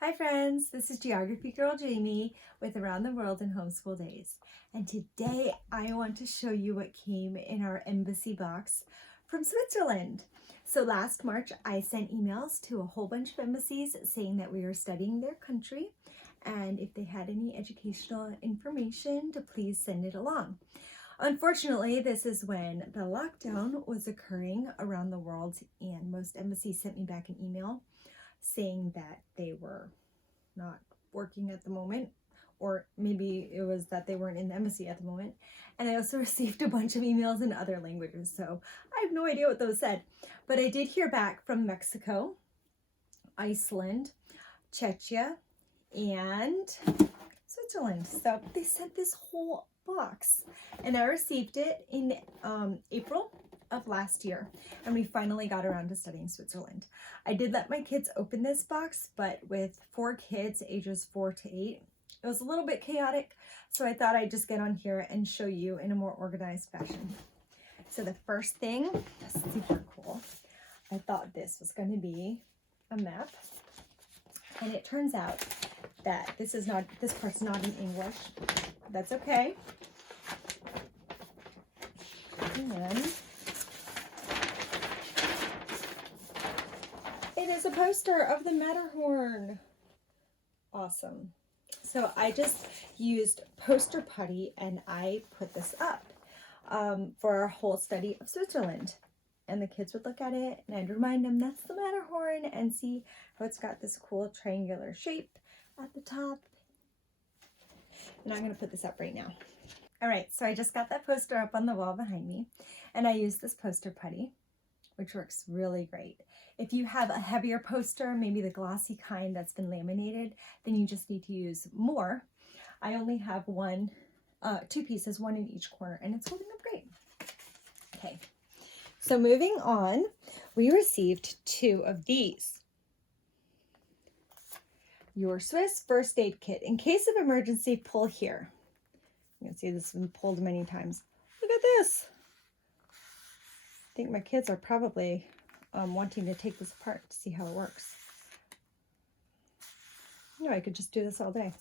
Hi friends, this is Geography Girl Jamie with Around the World in Homeschool Days. And today I want to show you what came in our embassy box from Switzerland. So last March I sent emails to a whole bunch of embassies saying that we were studying their country and if they had any educational information to please send it along. Unfortunately, this is when the lockdown was occurring around the world and most embassies sent me back an email saying that they were not working at the moment, or maybe it was that they weren't in the embassy at the moment. And I also received a bunch of emails in other languages, so I have no idea what those said. But I did hear back from Mexico, Iceland, Czechia, and Switzerland. So they sent this whole box, and I received it in April of last year, and we finally got around to studying Switzerland. I did let my kids open this box, but with 4 kids ages 4 to 8, it was a little bit chaotic, so I thought I'd just get on here and show you in a more organized fashion. So the first thing, super cool, I thought this was going to be a map, and it turns out that this part's not in English. That's okay. And then it is a poster of the Matterhorn. Awesome. So I just used poster putty and I put this up for our whole study of Switzerland. And the kids would look at it and I'd remind them that's the Matterhorn and see how it's got this cool triangular shape at the top. And I'm going to put this up right now. All right, so I just got that poster up on the wall behind me and I used this poster putty, which works really great. If you have a heavier poster, maybe the glossy kind that's been laminated, then you just need to use more. I only have 2 pieces, 1 in each corner, and it's holding up great. Okay, so moving on, we received 2 of these. Your Swiss first aid kit. In case of emergency, pull here. You can see this has been pulled many times. Look at this. I think my kids are probably wanting to take this apart to see how it works. You know, I could just do this all day.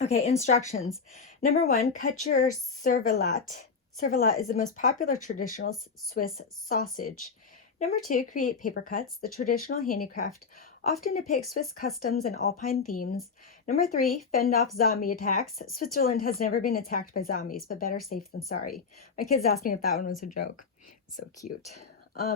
Okay, instructions. Number 1, cut your servelat. Servelat is the most popular traditional Swiss sausage. Number 2, create paper cuts. The traditional handicraft often depicts Swiss customs and alpine themes. Number 3, fend off zombie attacks. Switzerland has never been attacked by zombies, but better safe than sorry. My kids asked me if that one was a joke. So cute.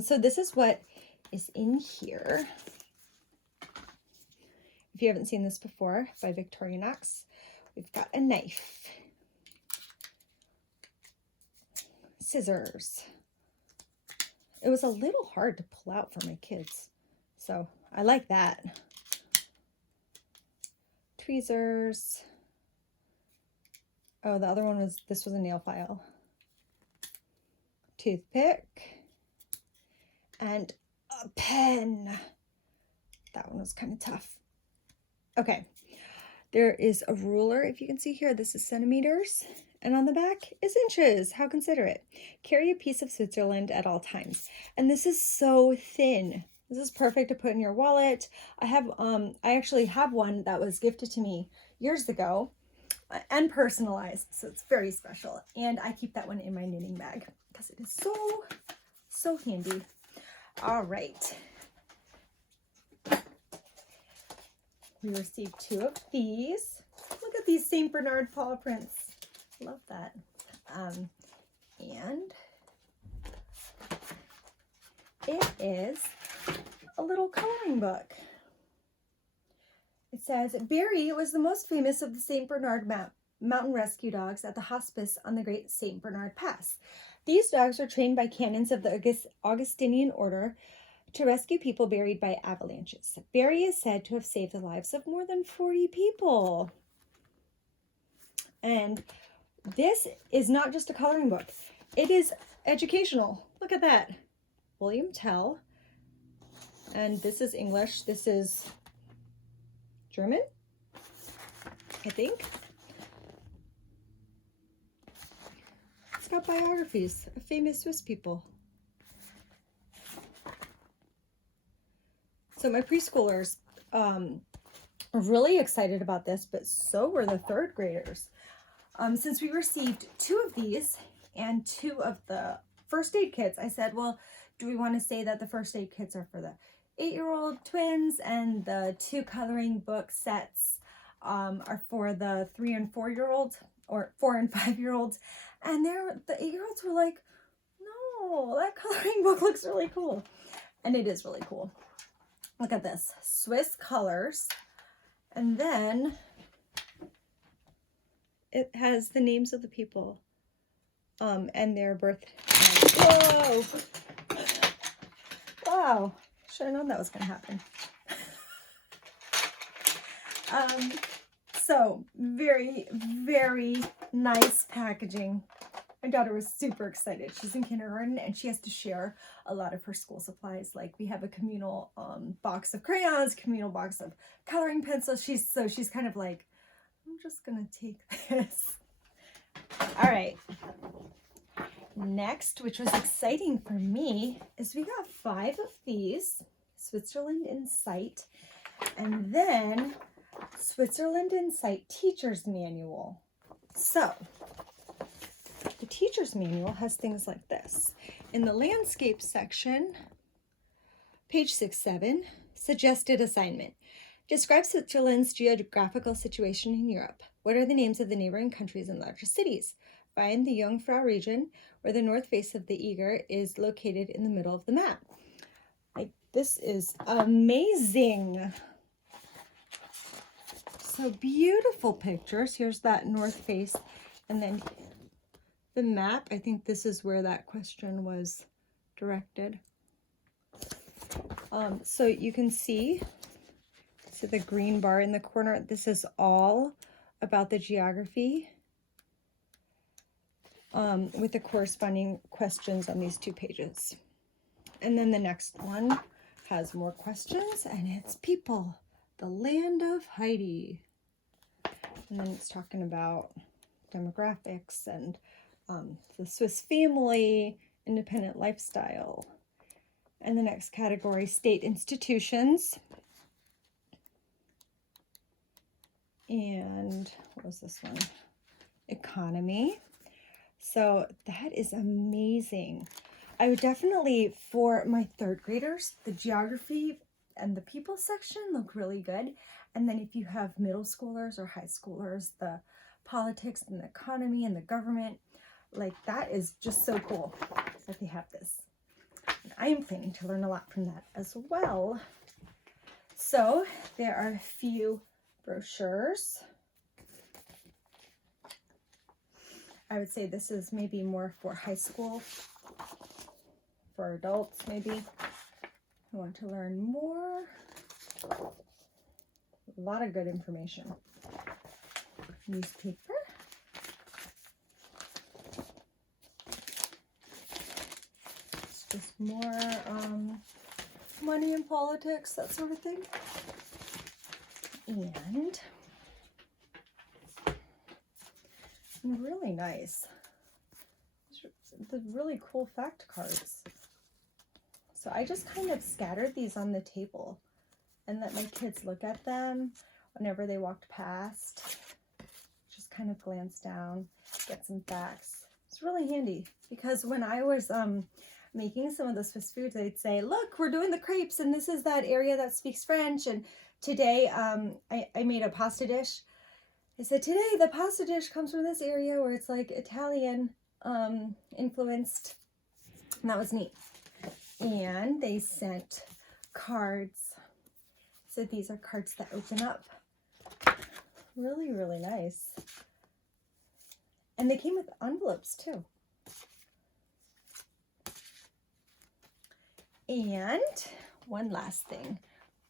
So this is what is in here. If you haven't seen this before, by Victorinox, we've got a knife, scissors. It was a little hard to pull out for my kids, so I like that. Tweezers. Oh, the other one was, this was a nail file. Toothpick. And a pen. That one was kind of tough. Okay, there is a ruler, if you can see here, this is centimeters, and on the back is inches. How considerate. Carry a piece of Switzerland at all times. And this is so thin. This is perfect to put in your wallet. I actually have one that was gifted to me years ago and personalized, so it's very special. And I keep that one in my knitting bag because it is so handy. All right. We received 2 of these. Look at these St. Bernard paw prints. Love that. And it is a little coloring book. It says, Barry was the most famous of the St. Bernard mountain rescue dogs at the hospice on the Great St. Bernard Pass. These dogs were trained by canons of the Augustinian order to rescue people buried by avalanches. Barry is said to have saved the lives of more than 40 people. And this is not just a coloring book. It is educational. Look at that. William Tell. And this is English. This is German, I think. It's got biographies of famous Swiss people. So my preschoolers really excited about this, but so were the third graders. Since we received 2 of these and 2 of the first aid kits, I said, well, do we want to say that the first aid kits are for the 8-year-old twins and the 2 coloring book sets are for the 3 and 4-year-olds, or 4 and 5-year-olds? And the 8-year-olds were like, no, that coloring book looks really cool. And it is really cool. Look at this, Swiss colors. And then it has the names of the people and their birth. Whoa! Wow, should have known that was going to happen. So very, very nice packaging. My daughter was super excited. She's in kindergarten and she has to share a lot of her school supplies. Like we have a communal box of crayons, communal box of coloring pencils. She's kind of like, I'm just gonna take this. All right. Next, which was exciting for me, is we got 5 of these, Switzerland in Sight, and then Switzerland in Sight Teacher's Manual. So, the Teacher's Manual has things like this. In the landscape section, page 6-7, suggested assignment. Describe Switzerland's geographical situation in Europe. What are the names of the neighboring countries and largest cities? Find the Jungfrau region, where the north face of the Eger is located in the middle of the map. Like, this is amazing. So beautiful pictures. Here's that north face, and then the map. I think this is where that question was directed. So you can see the green bar in the corner. This is all about the geography with the corresponding questions on these 2 pages. And then the next one has more questions, and it's people, the land of Heidi. And then it's talking about demographics and the Swiss family, independent lifestyle. And the next category, state institutions. And what was this one? Economy. So that is amazing. I would definitely, for my 3rd graders, the geography and the people section look really good. And then if you have middle schoolers or high schoolers, the politics and the economy and the government, like that is just so cool that they have this. And I am planning to learn a lot from that as well. So there are a few brochures. I would say this is maybe more for high school, for adults maybe who want to learn more. A lot of good information. Newspaper. It's just more money and politics, that sort of thing. And really nice. The really cool fact cards. So I just kind of scattered these on the table and let my kids look at them whenever they walked past. Just kind of glance down, get some facts. It's really handy because when I was making some of the Swiss foods, they'd say, look, we're doing the crepes and this is that area that speaks French. And today I made a pasta dish. I said, today the pasta dish comes from this area where it's like Italian influenced. And that was neat. And they sent cards. So these are cards that open up. Really, really nice. And they came with envelopes too. And one last thing.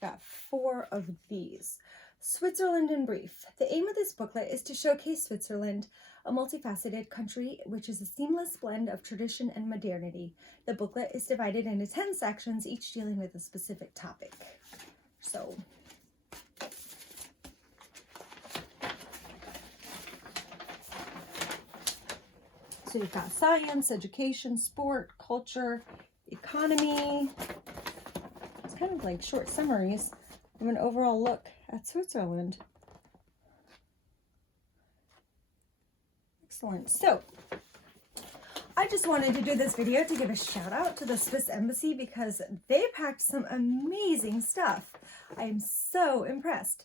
Got 4 of these. Switzerland in brief. The aim of this booklet is to showcase Switzerland, a multifaceted country which is a seamless blend of tradition and modernity. The booklet is divided into 10 sections, each dealing with a specific topic. So you've got science, education, sport, culture, economy. It's kind of like short summaries. of an overall look at Switzerland. Excellent. So I just wanted to do this video to give a shout out to the Swiss Embassy because they packed some amazing stuff. I am so impressed.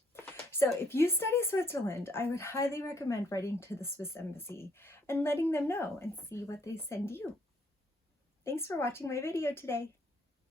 So if you study Switzerland, I would highly recommend writing to the Swiss Embassy and letting them know and see what they send you. Thanks for watching my video today.